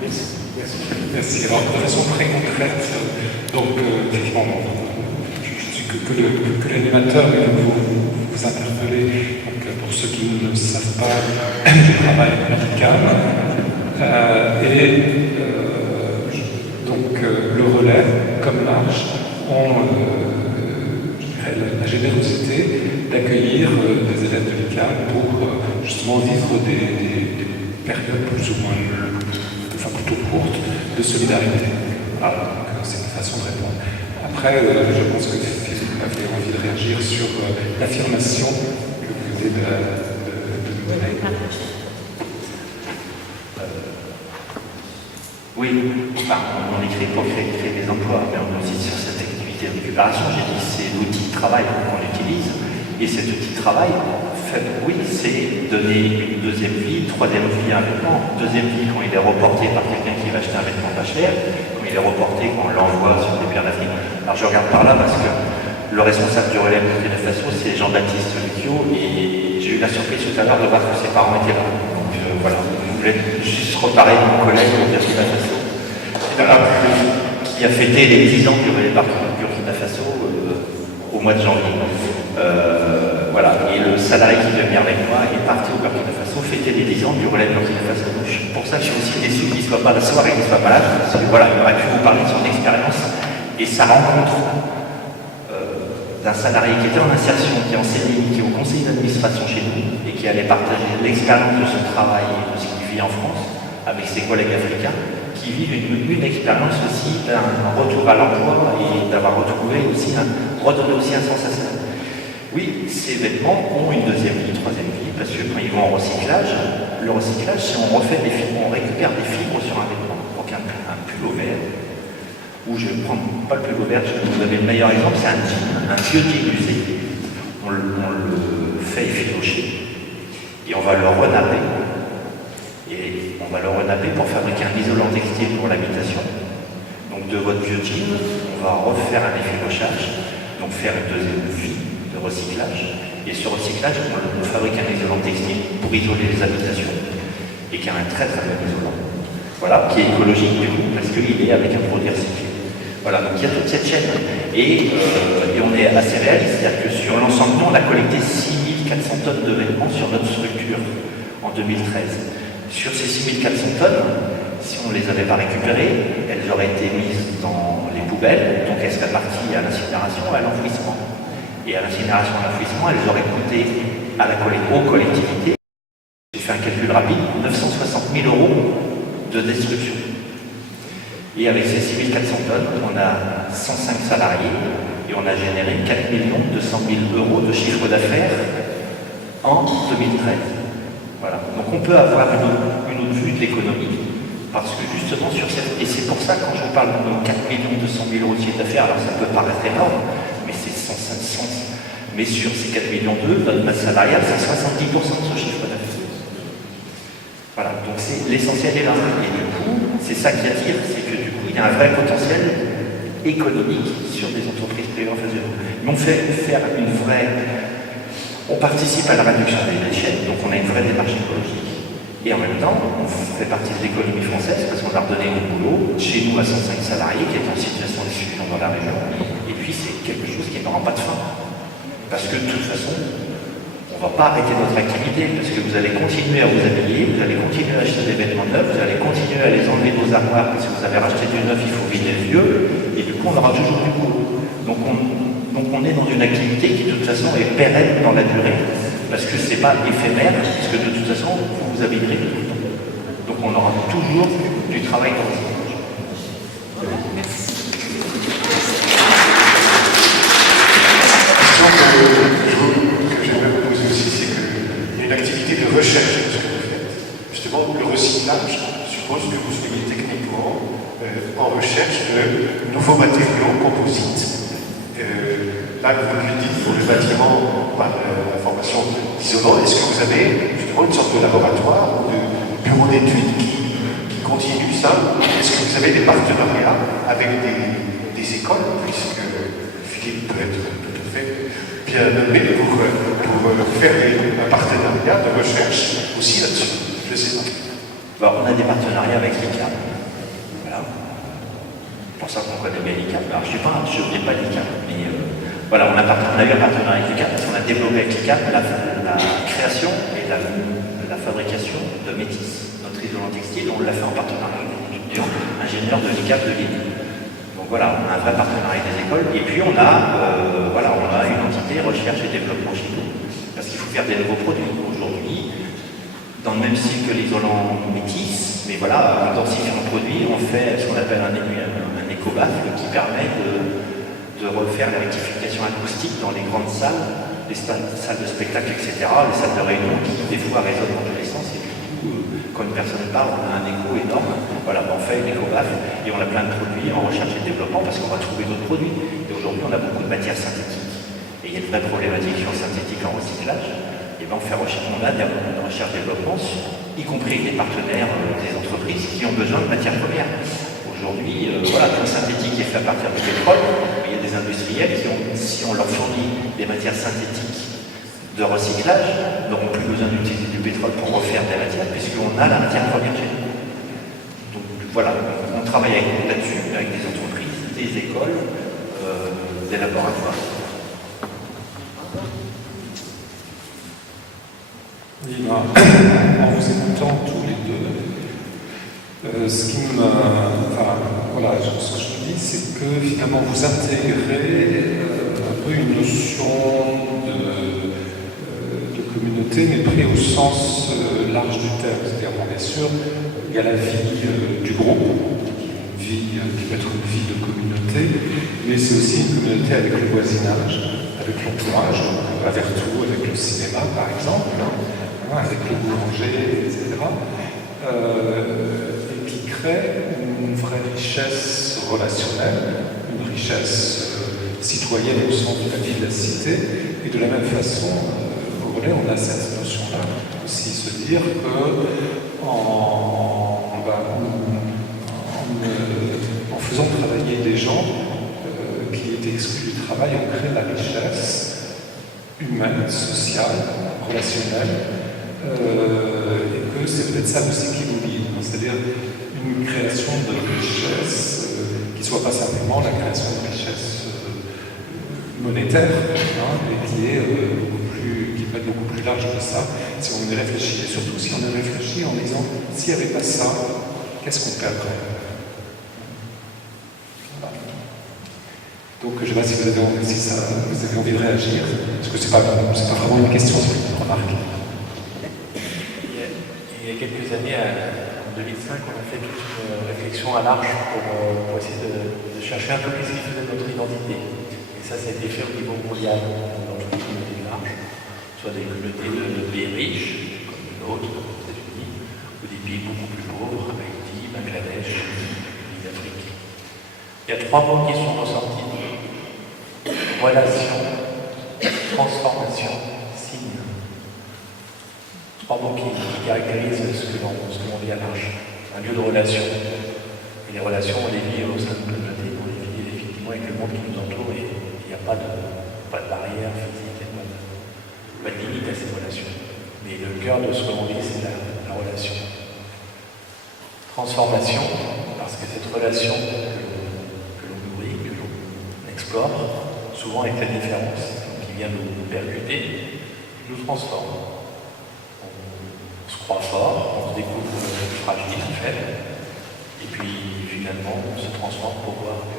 Merci. Alors, de façon très concrète, donc, effectivement, je suis que l'animateur, mais vous interpellez, donc, pour ceux qui ne le savent pas, je travaille à l'ICAM, donc, le relais, comme l'Arche, ont la générosité d'accueillir des élèves de l'ICAM pour justement vivre des périodes plus ou moins plutôt courte de solidarité. Voilà, donc c'est une façon de répondre. Après, je pense que Philippe avait envie de réagir sur l'affirmation que vous venez de nous donner. Oui, on écrit pour créer des emplois, mais on insiste sur cette activité de récupération. J'ai dit c'est l'outil de travail qu'on utilise, et cet outil de travail, oui, c'est donner une deuxième vie, troisième vie à un vêtement. Deuxième vie quand il est reporté par quelqu'un qui va acheter un vêtement pas cher, quand il est reporté quand on l'envoie sur des pierres d'Afrique. Alors je regarde par là parce que le responsable du relais Burkina Faso, c'est Jean-Baptiste Lucchio, et j'ai eu la surprise tout à l'heure de voir que ses parents étaient là. Donc voilà, je voulais juste reparler de mon collègue au Burkina Faso, qui a fêté les 10 ans du relais Burkina Faso au mois de janvier. Voilà, et le salarié qui devait venir avec moi est parti au Burkina Faso fêter les 10 ans du relais Burkina Faso. Pour ça, je suis aussi déçu qu'il ne soit pas là ce soir et qu'il ne soit pas là, parce que voilà, il aurait pu vous parler de son expérience et sa rencontre d'un salarié qui était en insertion, qui enseignait, qui est au conseil d'administration chez nous et qui allait partager l'expérience de son travail et de ce qu'il vit en France avec ses collègues africains, qui vivent une expérience aussi d'un retour à l'emploi et d'avoir retrouvé aussi redonné aussi un sens à ça. Oui, ces vêtements ont une deuxième vie, une troisième vie, parce que quand ils vont en recyclage, le recyclage, c'est on refait des fibres, on récupère des fibres sur un vêtement. Donc un pull au vert, ou je ne prends pas le pull au vert, vous avez le meilleur exemple, c'est un vieux jean usé. On le fait effilocher, et on va le renapper. Et on va le renapper pour fabriquer un isolant textile pour l'habitation. Donc de votre vieux jean, on va refaire un effilochage, donc faire une deuxième vie de recyclage, et ce recyclage, on fabrique un isolant textile pour isoler les habitations, et qui a un très très bon isolant, voilà, qui est écologique du coup, parce qu'il est avec un produit recyclé. Voilà, donc il y a toute cette chaîne, et on est assez réaliste, c'est-à-dire que sur l'ensemble, nous, on a collecté 6400 tonnes de vêtements sur notre structure en 2013. Sur ces 6400 tonnes, si on ne les avait pas récupérées, elles auraient été mises dans les poubelles, donc elles seraient parties à l'incinération, à l'enfouissement. Et à l'incinération et à l'enfouissement, elles auraient coûté aux collectivités, j'ai fait un calcul rapide, 960 000 € de destruction. Et avec ces 6400 tonnes, on a 105 salariés et on a généré 4 200 000 € de chiffre d'affaires en 2013. Voilà. Donc on peut avoir une autre vue de l'économie, parce que justement sur cette... Et c'est pour ça, quand je vous parle de nos 4 200 000 € de chiffre d'affaires, alors ça peut paraître énorme, mais c'est 105. Mais sur ces 4 millions notre masse salariale, c'est 70% de ce chiffre d'affaires. Voilà, donc l'essentiel est là. Et du coup, c'est ça qui attire, c'est que du coup, il y a un vrai potentiel économique sur des entreprises privées en phase de vie. Mais on fait faire une vraie... On participe à la réduction des déchets, donc on a une vraie démarche écologique. Et en même temps, on fait partie de l'économie française parce qu'on a redonné du boulot chez nous à 105 salariés qui est en situation d'exclusion dans la région. Et puis, c'est quelque chose qui ne rend pas de fin. Parce que de toute façon, on ne va pas arrêter notre activité, parce que vous allez continuer à vous habiller, vous allez continuer à acheter des vêtements neufs, vous allez continuer à les enlever de vos armoires, parce que vous avez racheté du neuf, il faut vider le vieux, et du coup on aura toujours du boulot. Donc on est dans une activité qui de toute façon est pérenne dans la durée, parce que ce n'est pas éphémère, parce que de toute façon vous vous habillerez tout le temps. Donc on aura toujours du travail dans le temps. Merci. Que j'aimerais vous poser aussi, c'est qu'il y a une activité de recherche de ce que vous faites. Justement, le recyclage suppose que vous soyez techniquement en recherche de nouveaux matériaux composites. Là, comme je dis, pour le bâtiment, par la formation d'isolant, est-ce que vous avez justement une sorte de laboratoire ou de bureau d'études qui continue ça? Est-ce que vous avez des partenariats avec des écoles, puisque Philippe peut être tout à fait bien nommé pour faire un partenariat de recherche aussi là-dessus? Je ne sais pas. Bon, on a des partenariats avec l'ICAP. Voilà. C'est pour ça qu'on connaît bien l'ICAP. Alors, je ne connais pas l'ICAP, mais voilà, on a eu un partenariat avec l'ICAP parce qu'on a développé avec l'ICAP la création et la fabrication de métis. Notre isolant textile, on l'a fait en partenariat avec des étudiants ingénieurs de l'ICAP de Lille. Donc voilà, on a un vrai partenariat avec des écoles. Et puis on a une entité recherche et développement chez nous, parce qu'il faut faire des nouveaux produits. Aujourd'hui, dans le même style que l'isolant métis, mais voilà, en densifiant le produit, on fait ce qu'on appelle un éco-baffle qui permet de refaire la rectification acoustique dans les grandes salles, les salles de spectacle, etc., les salles de réunion qui, des fois, résonnent dans tous les sens. Et du coup, quand une personne parle, on a un écho énorme. Voilà, on fait une éco-baffle et on a plein de produits en recherche et développement parce qu'on va trouver d'autres produits. Et aujourd'hui, on a beaucoup de matières synthétiques. Et il y a une vraie problématique sur synthétique en recyclage. Et bien, on a des recherches et développement, y compris des partenaires des entreprises qui ont besoin de matières premières. Aujourd'hui, voilà, tout le synthétique est fait à partir du pétrole. Il y a des industriels qui, si on leur fournit des matières synthétiques de recyclage, n'auront plus besoin d'utiliser du pétrole pour refaire des matières, puisqu'on a la matière première chez nous. Donc voilà, on travaille là-dessus, avec des entreprises, des écoles, des laboratoires. Oui, en vous écoutant tous les deux, ce que je me dis, c'est que finalement vous intégrez un peu une notion de communauté, mais pris au sens large du terme. C'est-à-dire, bien sûr, il y a la vie du groupe, qui peut être une vie de communauté, mais c'est aussi une communauté avec le voisinage, avec l'entourage, à Vertou, avec le cinéma par exemple, avec le boulanger, etc. Et qui crée une vraie richesse relationnelle, une richesse citoyenne au sens de la vie de la cité, et de la même façon, au relais, on a cette notion-là, aussi se dire que en faisant travailler des gens qui étaient exclus du travail, on crée la richesse humaine, sociale, relationnelle, et que c'est peut-être ça aussi qui nous lie, c'est-à-dire une création de richesse qui ne soit pas simplement la création de richesse monétaire, mais qui peut être beaucoup plus large que ça, si on y réfléchit, et surtout si on y réfléchit en disant, s'il n'y avait pas ça, qu'est-ce qu'on perdrait? Voilà. Donc je ne sais pas si vous avez envie de réagir, parce que ce n'est pas vraiment une question, c'est une remarque. Il y a quelques années, en 2005, on a fait toute une réflexion à l'arche pour essayer de chercher un peu plus ce qui faisait notre identité. Et ça a été fait au niveau mondial, dans toutes les communautés de l'arche, soit des communautés de pays riches, comme le nôtre, aux États-Unis, ou des pays beaucoup plus pauvres, Haïti, Bangladesh, pays d'Afrique. Il y a trois mots qui sont ressortis: relation, transformation, signe. Trois mots qui caractérisent ce que l'on vit à l'arche. Un lieu de relation. Et les relations, on les vit au sein de la communauté, on les vit effectivement avec le monde qui nous entoure, et il n'y a pas de barrière physique, il n'y a pas de limite à ces relations. Mais le cœur de ce que l'on vit, c'est la relation. Transformation, parce que cette relation que l'on nourrit, que l'on explore, souvent avec la différence qui vient nous percuter, nous transforme. On se croit fort, on se découvre fragile, faible, et puis finalement on se transforme pour voir que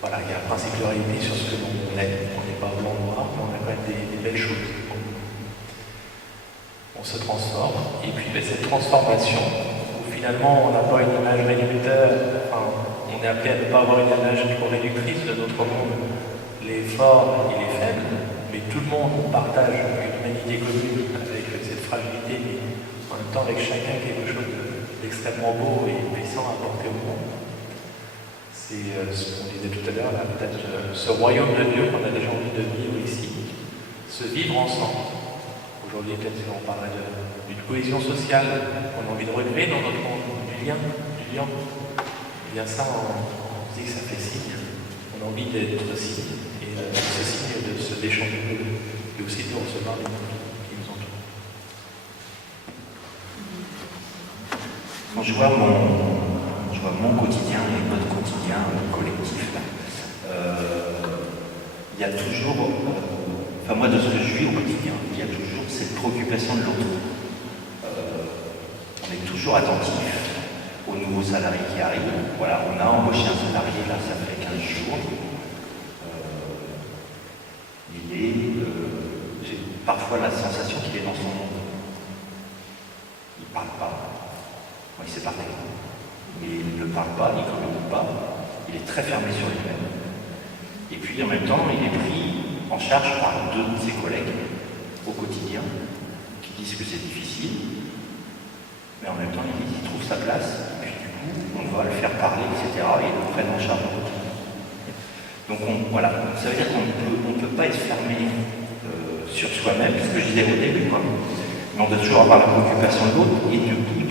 voilà, il y a un principe de réalité sur ce que l'on est. On n'est pas blanc noir, mais on a quand même des belles choses. On se transforme, et puis cette transformation, où finalement on n'a pas une image réducteur, on est appelé à ne pas avoir une image trop réductrice de notre monde. Les forts et les faibles, mais tout le monde partage une humanité commune avec cette fragilité, mais en même temps avec chacun quelque chose d'extrêmement beau et puissant à apporter au monde. C'est ce qu'on disait tout à l'heure, peut-être ce royaume de Dieu qu'on a déjà envie de vivre ici, se vivre ensemble. Aujourd'hui, peut-être on parlerait d'une cohésion sociale qu'on a envie de recréer dans notre monde, du lien. Et bien ça, on se dit que ça fait signe. On a envie d'être signe. Et ce signe de se déchanger et aussi de recevoir les gens qui nous entourent. quand je vois mon quotidien et notre quotidien collectif, il y a toujours, enfin moi de ce que je vis au quotidien, il y a toujours cette préoccupation de l'autre. On est toujours attentif aux nouveaux salariés qui arrivent. Voilà, on a embauché un salarié, là ça fait 15 jours. J'ai parfois la sensation qu'il est dans son monde. Il ne parle pas. Bon, il sait parler. Mais il ne parle pas, il ne communique pas. Il est très fermé sur lui-même. Et puis en même temps, il est pris en charge par 2 de ses collègues au quotidien qui disent que c'est difficile. Mais en même temps, il trouve sa place. Et puis du coup, on va le faire parler, etc. Et ils le prennent en charge au quotidien. Donc voilà, ça veut dire qu'on ne peut pas être fermé sur soi-même, c'est ce que je disais au début, quoi. Mais on doit toujours avoir la préoccupation de l'autre et du coup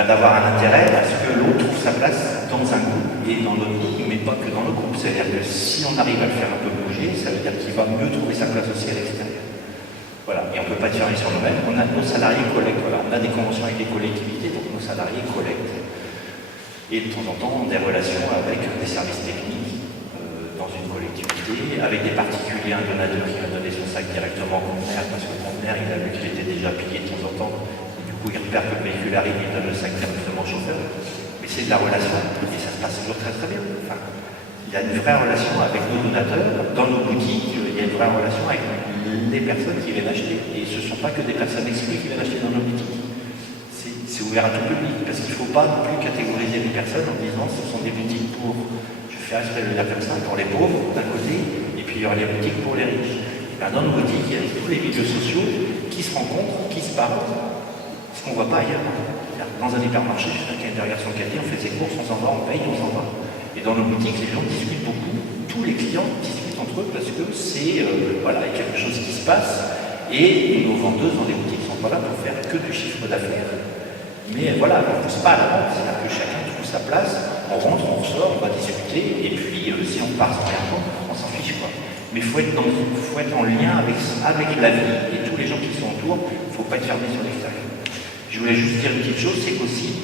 d'avoir un intérêt à ce que l'autre trouve sa place dans un groupe et dans notre vie, mais pas que dans le groupe. C'est-à-dire que si on arrive à le faire un peu bouger, ça veut dire qu'il va mieux trouver sa place aussi à l'extérieur. Voilà, et on ne peut pas être fermé sur nous-mêmes. On a nos salariés collectent, voilà. On a des conventions avec les collectivités, donc nos salariés collectent. Et de temps en temps, des relations avec des services techniques dans une collectivité, avec des particuliers, un donateur qui va donner son sac directement au conteneur, parce que le conteneur, il a vu qu'il était déjà pillé de temps en temps, et du coup, il repère que le véhicule arrive, il donne le sac directement au chauffeur. Mais c'est de la relation, et ça se passe toujours très très bien. Enfin, il y a une vraie relation avec nos donateurs, dans nos boutiques, il y a une vraie relation avec les personnes qui viennent acheter. Et ce ne sont pas que des personnes exclues qui viennent acheter dans nos boutiques. C'est ouvert à tout public, parce qu'il ne faut pas non plus catégoriser les personnes en disant que ce sont des boutiques pour, je fais dire comme ça, pour les pauvres d'un côté, et puis il y aura les boutiques pour les riches. Et bien, dans nos boutiques, il y a tous les milieux sociaux qui se rencontrent, qui se parlent, ce qu'on ne voit pas ailleurs. Dans un hypermarché, chacun est derrière son caddie, on fait ses courses, on s'en va, on paye, on s'en va. Et dans nos boutiques, les gens discutent beaucoup, tous les clients discutent entre eux parce que c'est, voilà, il y a quelque chose qui se passe, et nos vendeuses dans les boutiques ne sont pas là pour faire que du chiffre d'affaires. Mais voilà, on ne pousse pas à la vente, c'est-à-dire que chacun trouve sa place, on rentre, on ressort, on va discuter, et puis si on part sans rien prendre, on s'en fiche quoi. Mais il faut être en lien avec la vie et tous les gens qui sont autour, il ne faut pas être fermé sur l'extérieur. Je voulais juste dire une petite chose, c'est qu'aussi,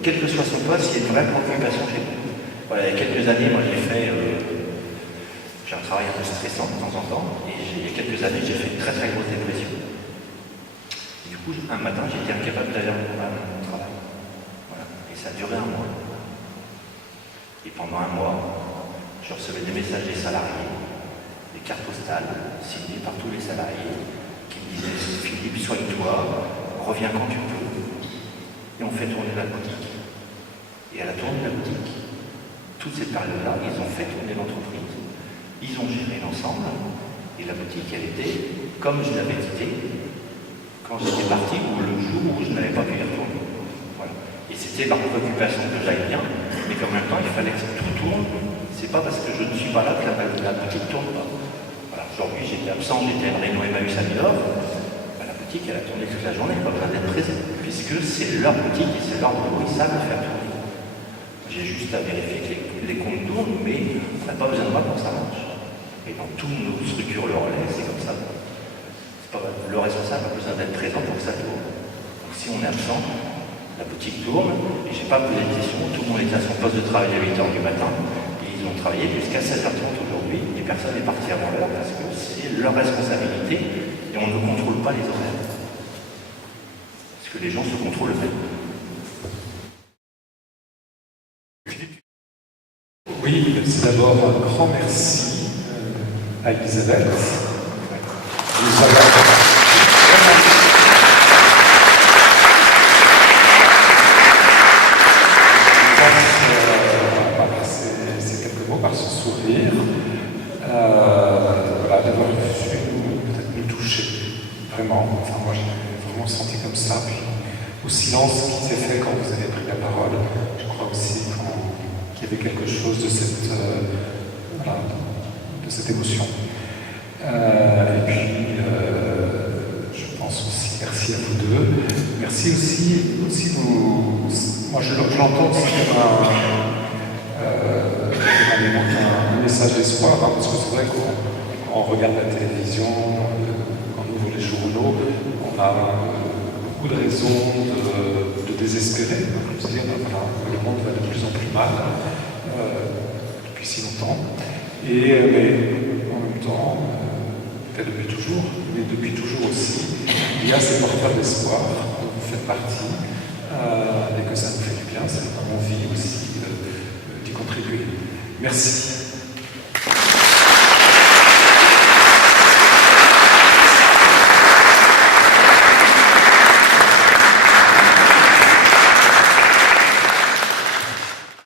quel que soit son poste, il y a une vraie préoccupation chez nous. Voilà, il y a quelques années, moi j'ai un travail un peu stressant de temps en temps, et il y a quelques années, j'ai fait une très très grosse dépression. Un matin, j'étais incapable d'aller à mon travail. Voilà. Et ça a duré 1 mois. Et pendant 1 mois, je recevais des messages des salariés, des cartes postales signées par tous les salariés qui me disaient « Philippe, soigne-toi, reviens quand tu peux. » Et on fait tourner la boutique. Et à la tournée de la boutique, toute cette période-là, ils ont fait tourner l'entreprise. Ils ont géré l'ensemble. Et la boutique, elle était comme je l'avais quittée quand j'étais parti, ou le jour où je n'avais pas pu y retourner. Voilà. Et c'était leur préoccupation que j'aille bien, mais qu'en même temps, il fallait que tout tourne. C'est pas parce que je ne suis pas là que la boutique ne tourne pas. Voilà. Aujourd'hui, j'étais absent, j'étais à une réunion Emmaüs à Milor. La boutique, elle a tourné toute la journée, pas besoin d'être présent, puisque c'est leur boutique et c'est leur boulot, ils savent le faire tourner. J'ai juste à vérifier que les comptes tournent, mais on n'a pas besoin de voir pour que ça marche. Et dans toutes nos structures, le relais, c'est comme ça. Le responsable a besoin d'être présent pour que ça tourne. Donc si on est absent, la boutique tourne, et je n'ai pas posé de questions, tout le monde était à son poste de travail à 8h du matin, et ils ont travaillé jusqu'à 16h30 aujourd'hui, et personne n'est parti avant l'heure parce que c'est leur responsabilité, et on ne contrôle pas les horaires. Parce que les gens se contrôlent eux-mêmes. Oui, c'est d'abord un grand merci à Elisabeth. Ces quelques mots par son sourire, voilà, d'avoir su peut-être nous toucher, vraiment. Enfin, moi, j'ai vraiment senti comme ça. Puis, au silence qui s'est fait quand vous avez pris la parole, je crois aussi qu'il y avait quelque chose de cette, voilà, de cette émotion. Et puis, je pense aussi merci à vous deux. Merci aussi vous. Moi, je l'entends aussi comme un message d'espoir, hein, parce que c'est vrai qu'on regarde la télévision, on ouvre les journaux, on a beaucoup beaucoup de raisons de désespérer, de se dire voilà, le monde va de plus en plus mal depuis si longtemps. Mais en même temps, peut-être depuis toujours, mais depuis toujours aussi, il y a ces porteurs d'espoir dont vous faites partie et que ça nous fait du bien, ça nous donne envie aussi d'y contribuer. Merci.